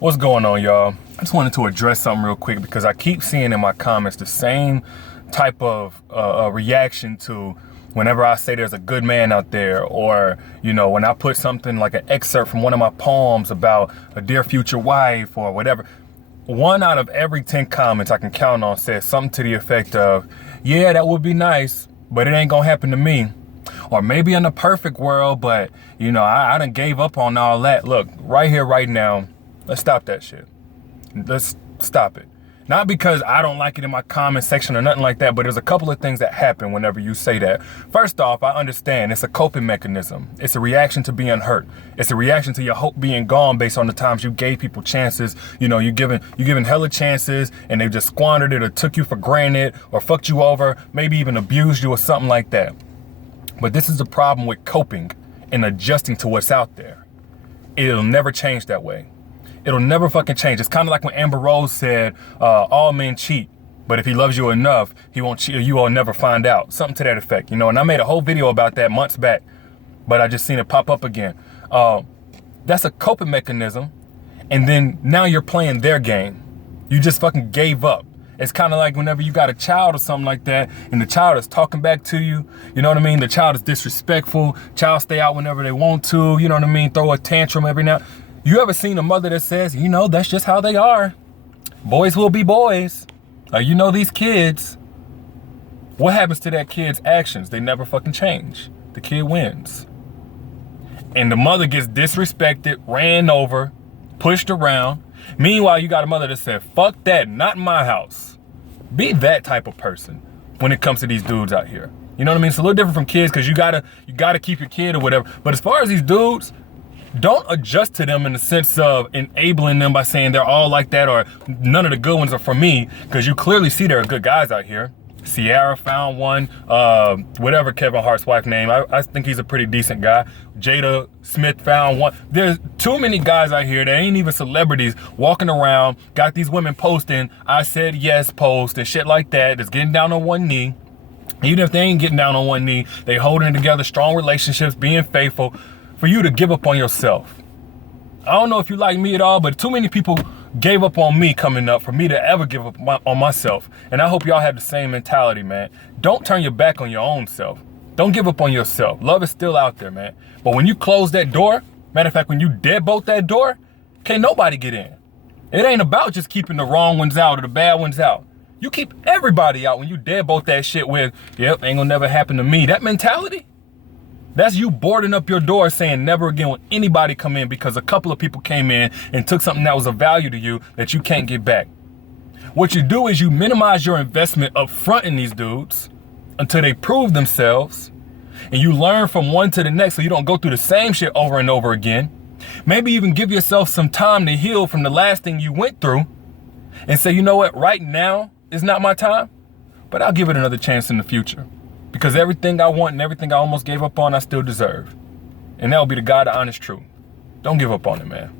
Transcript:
What's going on, y'all? I just wanted to address something real quick because I keep seeing in my comments the same type of reaction to whenever I say there's a good man out there, or, you know, when I put something like an excerpt from one of my poems about a dear future wife or whatever. 1 out of every 10 comments I can count on says something to the effect of, yeah, that would be nice, but it ain't gonna happen to me. Or maybe in a perfect world, but, you know, I done gave up on all that. Look, right here, right now, let's stop that shit. Let's stop it. Not because I don't like it in my comment section or nothing like that, but there's a couple of things that happen whenever you say that. First off, I understand it's a coping mechanism. It's a reaction to being hurt. It's a reaction to your hope being gone based on the times you gave people chances. You know, you giving hella chances and they just squandered it or took you for granted or fucked you over, maybe even abused you or something like that. But this is the problem with coping and adjusting to what's out there. It'll never change that way. It'll never fucking change. It's kind of like when Amber Rose said, all men cheat, but if he loves you enough, he won't cheat, or you will never find out. Something to that effect, you know, and I made a whole video about that months back, but I just seen it pop up again. That's a coping mechanism. And then now you're playing their game. You just fucking gave up. It's kind of like whenever you got a child or something like that, and the child is talking back to you, you know what I mean? The child is disrespectful. Child stay out whenever they want to, you know what I mean? Throw a tantrum every now. You ever seen a mother that says, you know, that's just how they are. Boys will be boys. You know these kids. What happens to that kid's actions? They never fucking change. The kid wins. And the mother gets disrespected, ran over, pushed around. Meanwhile, you got a mother that said, fuck that, not in my house. Be that type of person when it comes to these dudes out here. You know what I mean? It's a little different from kids because you gotta keep your kid or whatever. But as far as these dudes, don't adjust to them in the sense of enabling them by saying they're all like that or none of the good ones are for me, because you clearly see there are good guys out here. Ciara found one, whatever Kevin Hart's wife name. I think he's a pretty decent guy. Jada Smith found one. There's too many guys out here that ain't even celebrities walking around, got these women posting I said yes post and shit like that, that's getting down on one knee. Even if they ain't getting down on one knee, they holding together strong relationships, being faithful. For you to give up on yourself. I don't know if you like me at all, but too many people gave up on me coming up for me to ever give up on myself. And I hope y'all have the same mentality, man. Don't turn your back on your own self. Don't give up on yourself. Love is still out there, man. But when you close that door, matter of fact, when you deadbolt that door, can't nobody get in. It ain't about just keeping the wrong ones out or the bad ones out. You keep everybody out when you deadbolt that shit with, yep, ain't gonna never happen to me. That mentality, that's you boarding up your door saying never again will anybody come in because a couple of people came in and took something that was of value to you that you can't get back. What you do is you minimize your investment up front in these dudes until they prove themselves, and you learn from one to the next so you don't go through the same shit over and over again. Maybe even give yourself some time to heal from the last thing you went through and say, you know what, right now is not my time, but I'll give it another chance in the future. Because everything I want and everything I almost gave up on, I still deserve. And that will be the God of honest truth. Don't give up on it, man.